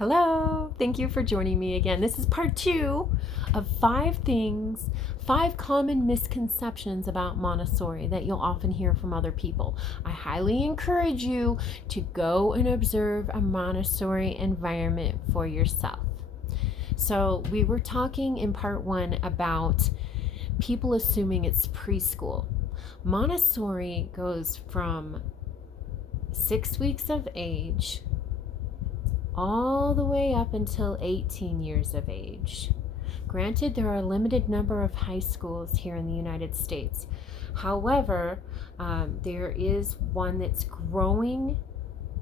Hello, thank you for joining me again. This is part 2 of 5 common misconceptions about Montessori that you'll often hear from other people. I highly encourage you to go and observe a Montessori environment for yourself. So, we were talking in part 1 about people assuming it's preschool. Montessori goes from 6 weeks of age all the way up until 18 years of age. Granted, there are a limited number of high schools here in the United States. However, there is one that's growing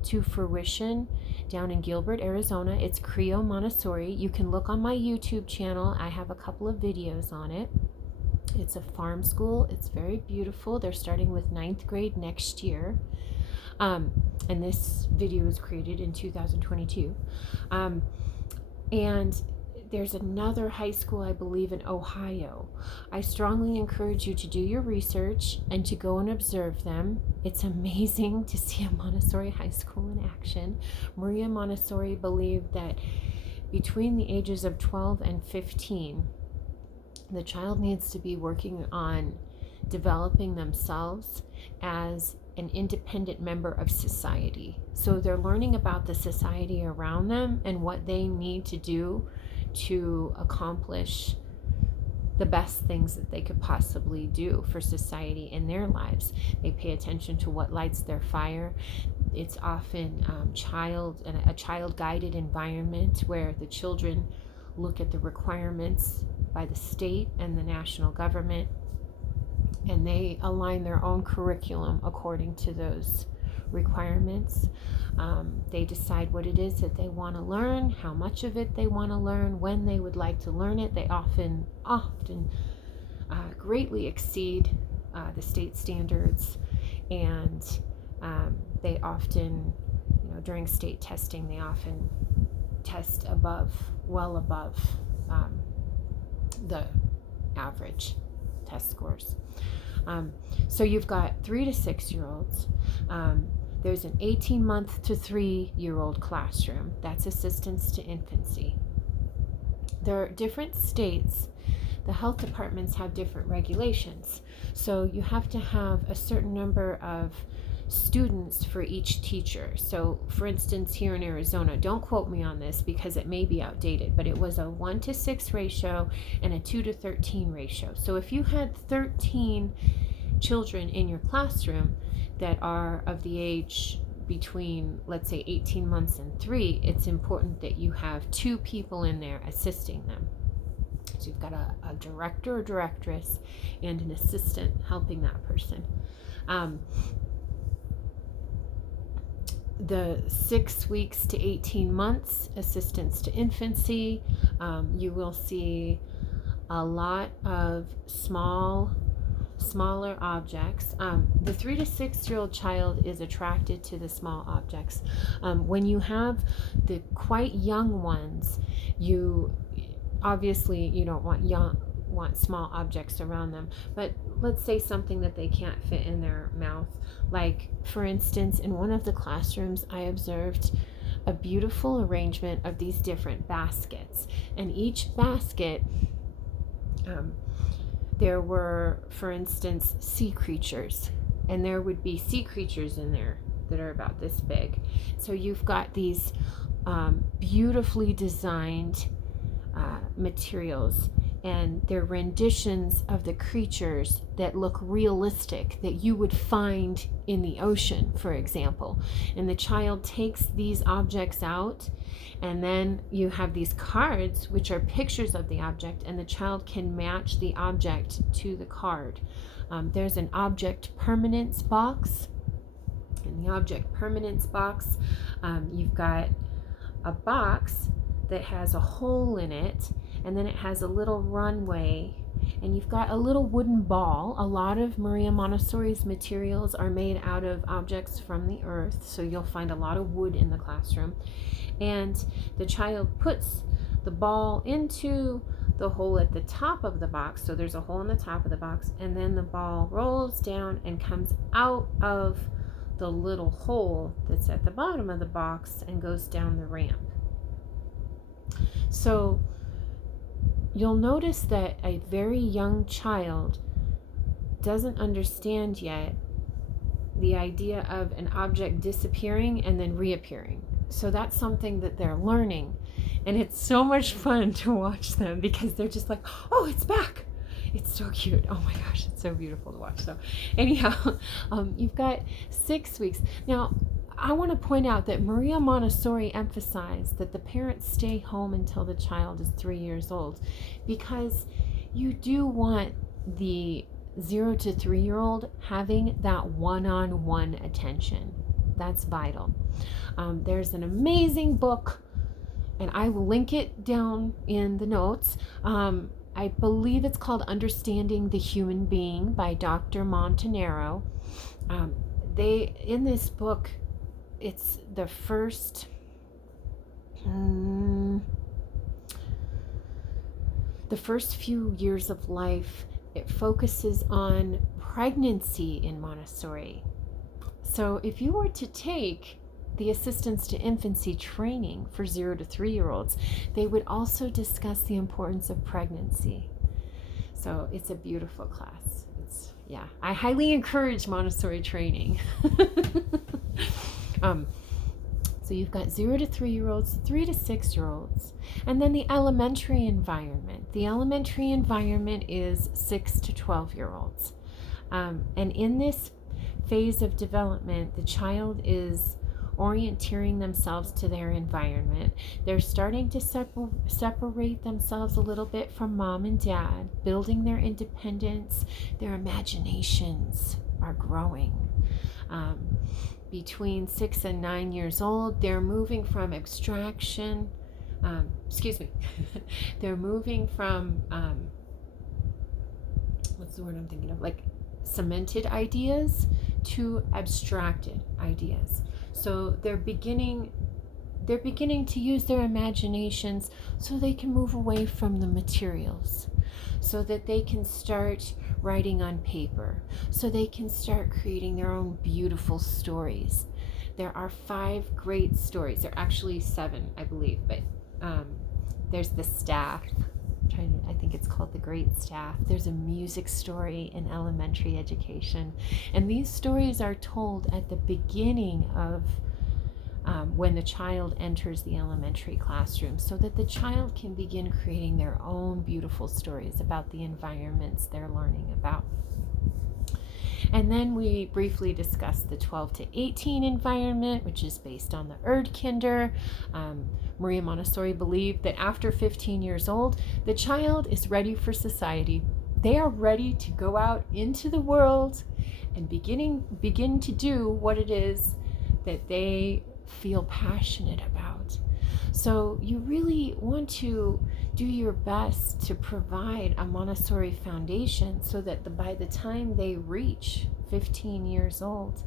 to fruition down in Gilbert, Arizona. It's Creo Montessori. You can look on my YouTube channel. I have a couple of videos on it. It's a farm school. It's very beautiful. They're starting with 9th grade next year. And this video was created in 2022. And there's another high school, I believe, in Ohio. I strongly encourage you to do your research and to go and observe them. It's amazing to see a Montessori high school in action. Maria Montessori believed that between the ages of 12 and 15, the child needs to be working on developing themselves as an independent member of society. So they're learning about the society around them and what they need to do to accomplish the best things that they could possibly do for society in their lives. They pay attention to what lights their fire. It's often a child-guided environment where the children look at the requirements by the state and the national government, and they align their own curriculum according to those requirements. They decide what it is that they want to learn, how much of it they want to learn, when they would like to learn it. They often greatly exceed the state standards, and they often, during state testing, they often test well above the average test scores. So you've got 3 to 6 year olds. There's an 18-month to 3-year-old classroom. That's assistance to infancy. There are different states. The health departments have different regulations. So you have to have a certain number of students for each teacher. So for instance, here in Arizona, don't quote me on this because it may be outdated, but it was a 1-to-6 ratio and a 2-to-13 ratio. So if you had 13 children in your classroom that are of the age between, let's say, 18 months and 3, it's important that you have 2 people in there assisting them. So you've got a director or directress and an assistant helping that person. The 6 weeks to 18 months, assistance to infancy, you will see a lot of smaller objects. The 3 to 6 year old child is attracted to the small objects. When you have the quite young ones, you don't want small objects around them, but let's say something that they can't fit in their mouth. Like, for instance, in one of the classrooms, I observed a beautiful arrangement of these different baskets, and each basket, there were, for instance, sea creatures, and there would be sea creatures in there that are about this big. So you've got these beautifully designed materials, and they're renditions of the creatures that look realistic, that you would find in the ocean, for example. And the child takes these objects out, and then you have these cards which are pictures of the object, and the child can match the object to the card. There's an object permanence box. In the object permanence box, you've got a box that has a hole in it, and then it has a little runway, and you've got a little wooden ball. A lot of Maria Montessori's materials are made out of objects from the earth, so you'll find a lot of wood in the classroom. And the child puts the ball into the hole at the top of the box, so there's a hole in the top of the box, and then the ball rolls down and comes out of the little hole that's at the bottom of the box and goes down the ramp. So you'll notice that a very young child doesn't understand yet the idea of an object disappearing and then reappearing. So that's something that they're learning. And it's so much fun to watch them because they're just like, oh, it's back. It's so cute. Oh my gosh, it's so beautiful to watch. So anyhow, you've got 6 weeks. Now, I want to point out that Maria Montessori emphasized that the parents stay home until the child is 3 years old because you do want the 0 to 3-year-old having that one-on-one attention. That's vital. There's an amazing book, and I will link it down in the notes. I believe it's called Understanding the Human Being by Dr. Montanaro. In this book, it's the first few years of life. It focuses on pregnancy in Montessori. So if you were to take the Assistance to Infancy training for 0 to 3-year-olds, they would also discuss the importance of pregnancy. So it's a beautiful class. I highly encourage Montessori training. So you've got 0 to 3-year-olds, 3 to 6-year-olds, and then the elementary environment. The elementary environment is 6 to 12-year-olds. And in this phase of development, the child is orienteering themselves to their environment. They're starting to separate themselves a little bit from mom and dad, building their independence. Their imaginations are growing. Between 6 and 9 years old, they're moving from abstraction. They're moving from what's the word I'm thinking of? Like cemented ideas to abstracted ideas. So they're beginning to use their imaginations so they can move away from the materials, so that they can start writing on paper, so they can start creating their own beautiful stories. There are 5 great stories. There are actually 7, I believe, but there's the staff. I think it's called The Great Staff. There's a music story in elementary education. And these stories are told at the beginning of when the child enters the elementary classroom, so that the child can begin creating their own beautiful stories about the environments they're learning about. And then we briefly discussed the 12 to 18 environment, which is based on the Erdkinder. Maria Montessori believed that after 15 years old, the child is ready for society. They are ready to go out into the world and begin to do what it is that they feel passionate about. So you really want to do your best to provide a Montessori foundation so that by the time they reach 15 years old,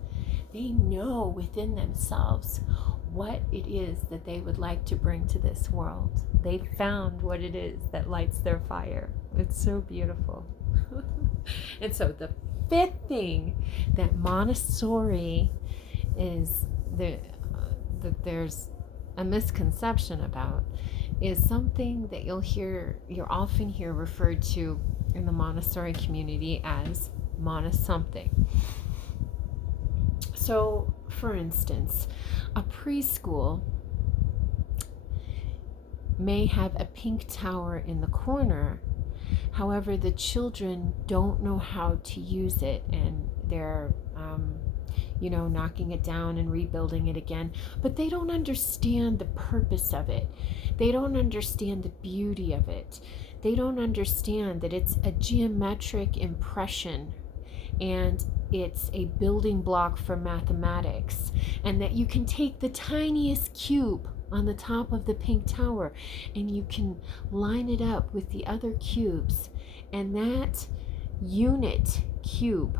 they know within themselves what it is that they would like to bring to this world. They've found what it is that lights their fire. It's so beautiful. And so the 5th thing that Montessori is that there's a misconception about is something that you'll often hear referred to in the Montessori community as Monte-Something. So, for instance, a preschool may have a pink tower in the corner. However, the children don't know how to use it, and they're knocking it down and rebuilding it again, but they don't understand the purpose of it. They don't understand the beauty of it. They don't understand that it's a geometric impression and it's a building block for mathematics, and that you can take the tiniest cube on the top of the pink tower and you can line it up with the other cubes, and that unit cube,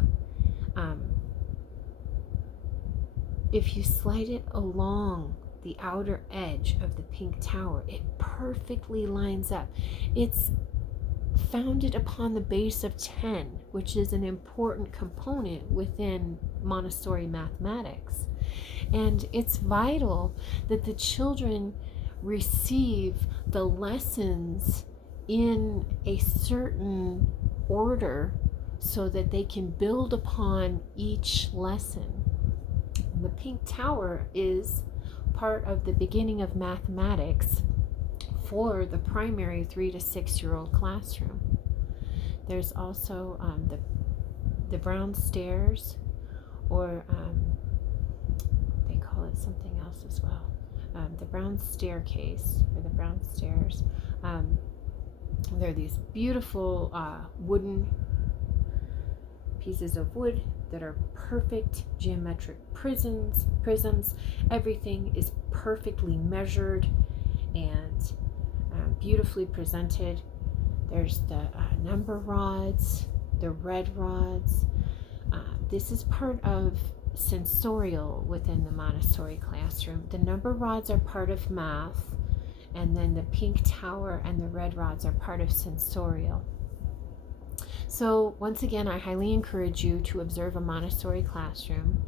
if you slide it along the outer edge of the pink tower, it perfectly lines up. It's founded upon the base of 10, which is an important component within Montessori mathematics. And it's vital that the children receive the lessons in a certain order so that they can build upon each lesson. The pink tower is part of the beginning of mathematics for the primary 3 to 6 year old classroom. There's also the brown stairs, or they call it something else as well. The brown staircase, or the brown stairs. They're these beautiful wooden pieces of wood that are perfect geometric prisms. Everything is perfectly measured and beautifully presented. There's the number rods, the red rods. This is part of sensorial within the Montessori classroom. The number rods are part of math, and then the pink tower and the red rods are part of sensorial. So once again, I highly encourage you to observe a Montessori classroom.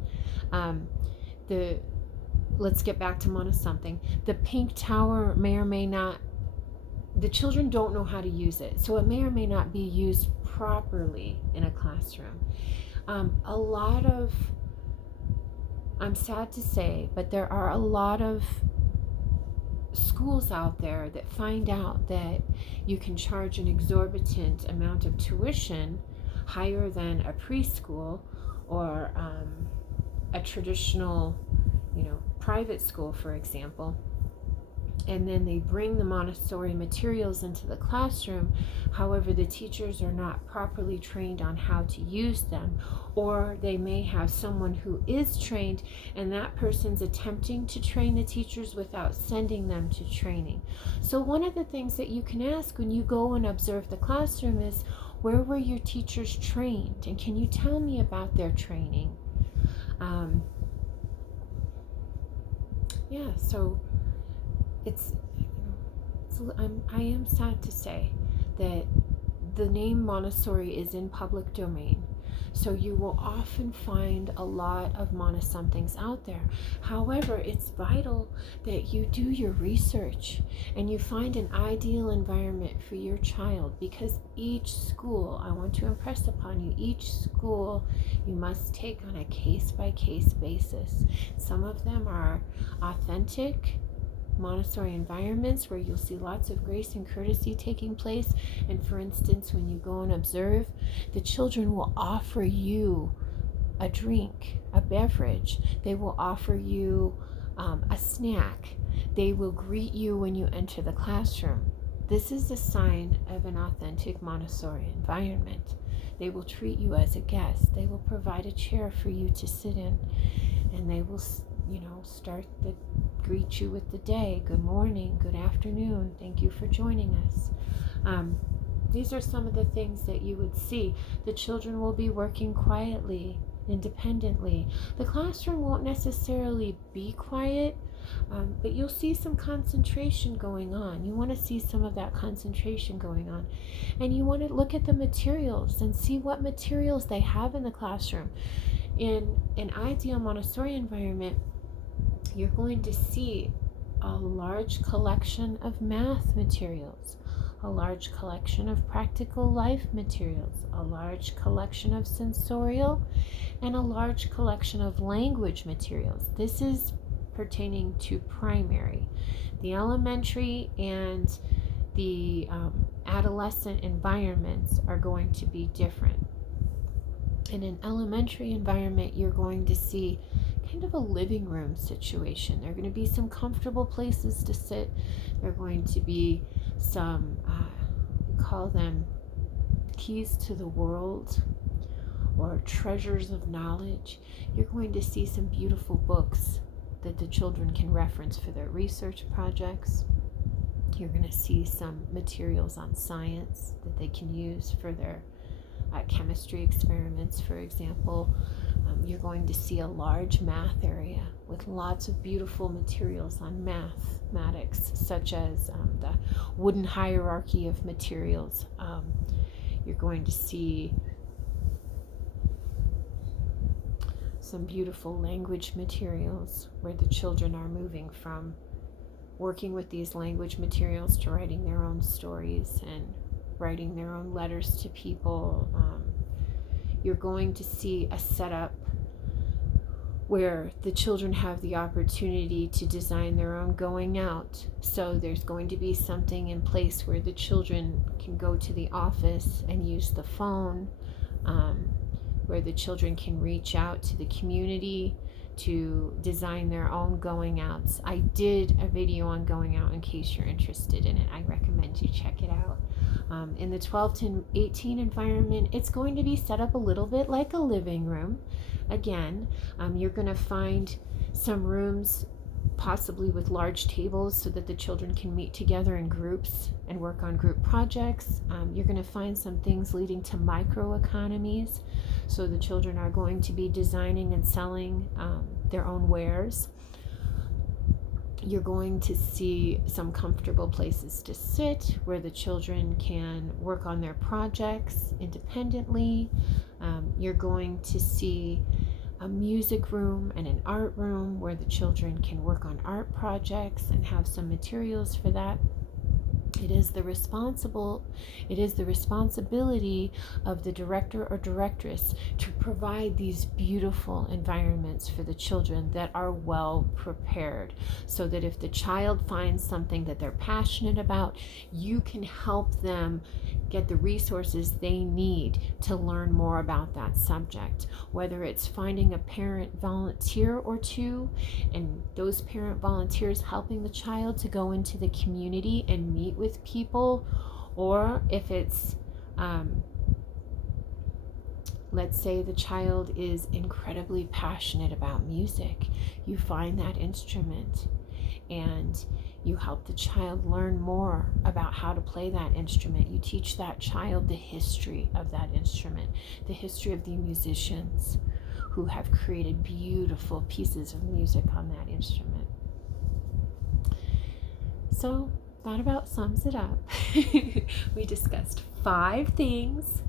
Let's get back to Monte-Something. The pink tower may or may not, the children don't know how to use it, so it may or may not be used properly in a classroom. I'm sad to say, but there are a lot of schools out there that find out that you can charge an exorbitant amount of tuition, higher than a preschool or a traditional, private school, for example. And then they bring the Montessori materials into the classroom. However, the teachers are not properly trained on how to use them, or they may have someone who is trained and that person's attempting to train the teachers without sending them to training. So one of the things that you can ask when you go and observe the classroom is, where were your teachers trained? And can you tell me about their training? So I am sad to say that the name Montessori is in public domain, so you will often find a lot of Monte-Somethings out there. However, it's vital that you do your research and you find an ideal environment for your child, because each school, I want to impress upon you, each school you must take on a case-by-case basis. Some of them are authentic Montessori environments where you'll see lots of grace and courtesy taking place. And for instance, when you go and observe, the children will offer you a drink, a beverage. They will offer you a snack. They will greet you when you enter the classroom. This is a sign of an authentic Montessori environment. They will treat you as a guest. They will provide a chair for you to sit in, and they will greet you with the day. Good morning, good afternoon, thank you for joining us. These are some of the things that you would see. The children will be working quietly, independently. The classroom won't necessarily be quiet, but you'll see some concentration going on. You want to see some of that concentration going on. And you want to look at the materials and see what materials they have in the classroom. In an ideal Montessori environment, you're going to see a large collection of math materials, a large collection of practical life materials, a large collection of sensorial, and a large collection of language materials. This is pertaining to primary. The elementary and the adolescent environments are going to be different. In an elementary environment, you're going to see kind of a living room situation. There are going to be some comfortable places to sit. There are going to be some, we call them keys to the world, or treasures of knowledge. You're going to see some beautiful books that the children can reference for their research projects. You're going to see some materials on science that they can use for their chemistry experiments, for example. You're going to see a large math area with lots of beautiful materials on mathematics, such as the wooden hierarchy of materials. You're going to see some beautiful language materials where the children are moving from working with these language materials to writing their own stories and writing their own letters to people. You're going to see a setup where the children have the opportunity to design their own going out. So there's going to be something in place where the children can go to the office and use the phone, where the children can reach out to the community to design their own going outs. I did a video on going out in case you're interested in it. I recommend you check it out. In the 12 to 18 environment, it's going to be set up a little bit like a living room. Again, you're going to find some rooms possibly with large tables so that the children can meet together in groups and work on group projects. You're going to find some things leading to microeconomies, so the children are going to be designing and selling their own wares. You're going to see some comfortable places to sit where the children can work on their projects independently. You're going to see a music room and an art room where the children can work on art projects and have some materials for that. It is the responsibility of the director or directress to provide these beautiful environments for the children that are well prepared, so that if the child finds something that they're passionate about, you can help them get the resources they need to learn more about that subject. Whether it's finding a parent volunteer or two, and those parent volunteers helping the child to go into the community and meet with people, or if it's let's say the child is incredibly passionate about music, you find that instrument and you help the child learn more about how to play that instrument. You teach that child the history of that instrument, the history of the musicians who have created beautiful pieces of music on that instrument. So that about sums it up. We discussed 5 things,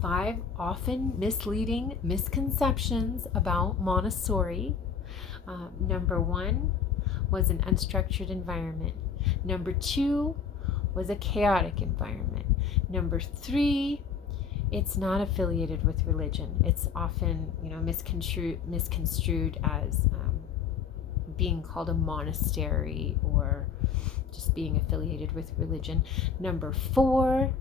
5 often misleading misconceptions about Montessori. Number 1 was an unstructured environment. Number 2 was a chaotic environment. Number 3, it's not affiliated with religion. It's often, misconstrued as being called a monastery or just being affiliated with religion. Number 4,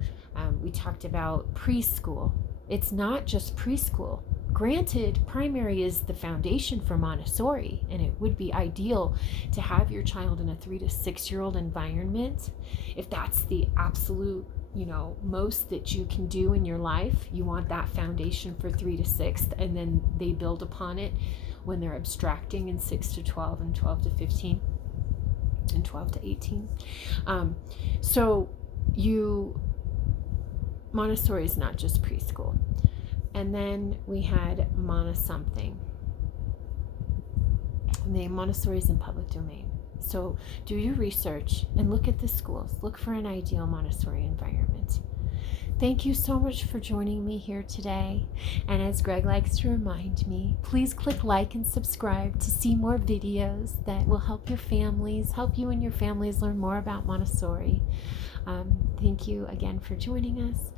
we talked about preschool. It's not just preschool. Granted, primary is the foundation for Montessori, and it would be ideal to have your child in a 3 to 6-year-old environment. If that's the absolute, most that you can do in your life, you want that foundation for 3 to 6, and then they build upon it when they're abstracting in 6 to 12 and 12 to 15 and 12 to 18. Montessori is not just preschool. And then we had Monte-Something. The Montessori is in public domain. So do your research and look at the schools. Look for an ideal Montessori environment. Thank you so much for joining me here today. And as Greg likes to remind me, please click like and subscribe to see more videos that will help you and your families learn more about Montessori. Thank you again for joining us.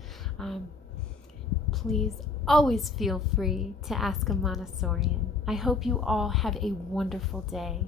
Please always feel free to ask a Montessorian. I hope you all have a wonderful day.